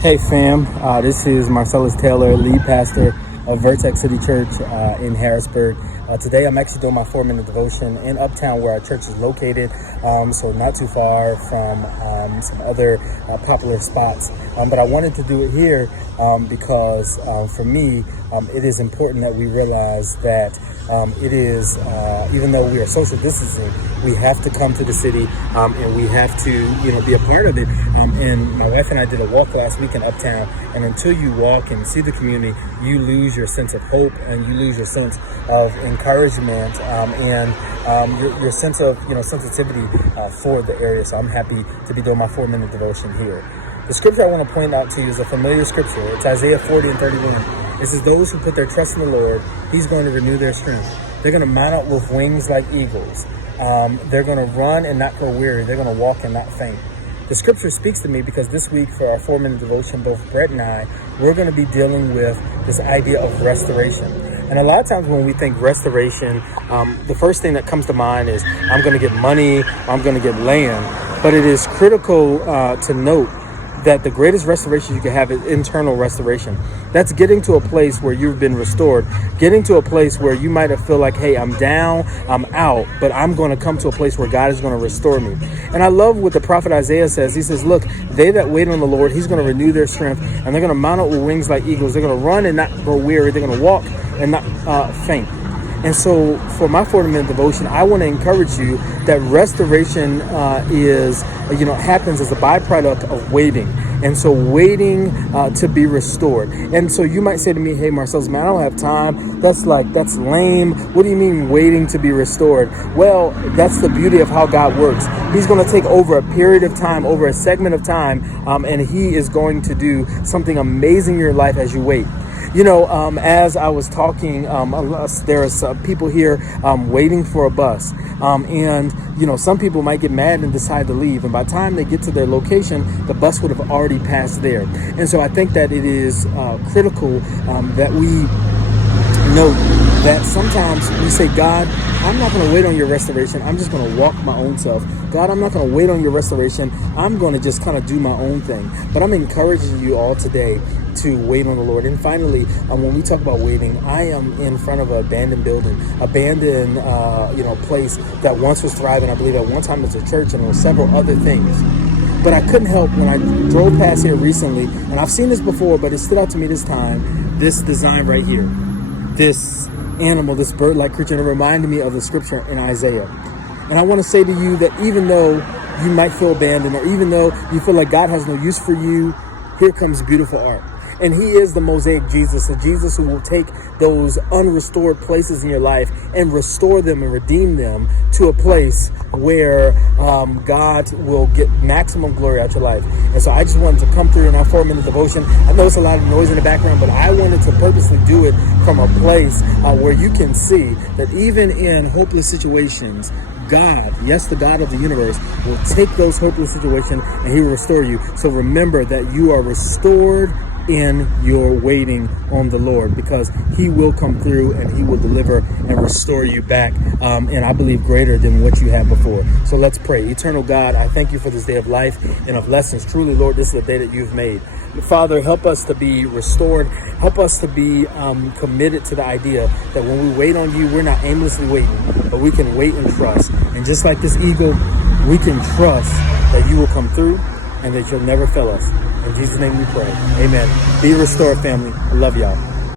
Hey fam, this is Marcellus Taylor, lead pastor of Vertex City Church in Harrisburg. Today I'm actually doing my 4-minute devotion in Uptown where our church is located, so not too far from some other popular spots. But I wanted to do it here because for me, it is important that we realize that it is, even though we are social distancing, we have to come to the city and we have to, be a part of it. And my wife and I did a walk last week in Uptown, and until you walk and see the community, you lose your sense of hope and you lose your sense of encouragement and your sense of, sensitivity for the area. So I'm happy to be doing my 4-minute devotion here. The scripture I want to point out to you is a familiar scripture. It's Isaiah 40:31. It says, those who put their trust in the Lord, He's going to renew their strength. They're going to mount up with wings like eagles. They're going to run and not grow weary. They're going to walk and not faint. The scripture speaks to me because this week for our 4-minute devotion, both Brett and I, we're going to be dealing with this idea of restoration. And a lot of times when we think restoration, the first thing that comes to mind is I'm going to get money, I'm going to get land. But it is critical to note that the greatest restoration you can have is internal restoration. That's getting to a place where you've been restored, getting to a place where you might have feel like, hey, I'm down, I'm out, but I'm going to come to a place where God is going to restore me. And I love what the prophet Isaiah says. He says, look, they that wait on the Lord, He's going to renew their strength, and they're going to mount up with wings like eagles. They're going to run and not grow weary. They're going to walk and not faint. And so for my 40-minute devotion, I want to encourage you that restoration happens as a byproduct of waiting. And so waiting to be restored. And so you might say to me, hey, Marcellus, man, I don't have time. That's lame. What do you mean waiting to be restored? Well, that's the beauty of how God works. He's going to take over a period of time, over a segment of time, and He is going to do something amazing in your life as you wait. As I was talking, there's people here waiting for a bus. And some people might get mad and decide to leave. And by the time they get to their location, the bus would have already passed there. And so I think that it is critical that we note that sometimes we say, God, I'm not going to wait on your restoration. I'm just going to walk my own self. God, I'm not going to wait on your restoration. I'm going to just kind of do my own thing. But I'm encouraging you all today to wait on the Lord. And finally, when we talk about waiting, I am in front of an abandoned building, place that once was thriving. I believe at one time it was a church and there were several other things. But I couldn't help when I drove past here recently, and I've seen this before, but it stood out to me this time, this design right here, this animal, this bird-like creature, and it reminded me of the scripture in Isaiah. And I want to say to you that even though you might feel abandoned, or even though you feel like God has no use for you, here comes beautiful art. And He is the mosaic Jesus, the Jesus who will take those unrestored places in your life and restore them and redeem them to a place where God will get maximum glory out your life. And so I just wanted to come through in our 4-minute devotion. I know it's a lot of noise in the background, but I wanted to purposely do it from a place where you can see that even in hopeless situations, God, yes, the God of the universe, will take those hopeless situations and He will restore you. So remember that you are restored in your waiting on the Lord, because He will come through and He will deliver and restore you back, and I believe greater than what you had before. So let's pray. Eternal God, I thank You for this day of life and of lessons. Truly, Lord, this is a day that You've made. Father, help us to be restored. Help us to be committed to the idea that when we wait on You, we're not aimlessly waiting, but we can wait and trust. And just like this eagle, we can trust that You will come through and that You'll never fail us. In Jesus' name we pray. Amen. Be restored, family. I love y'all.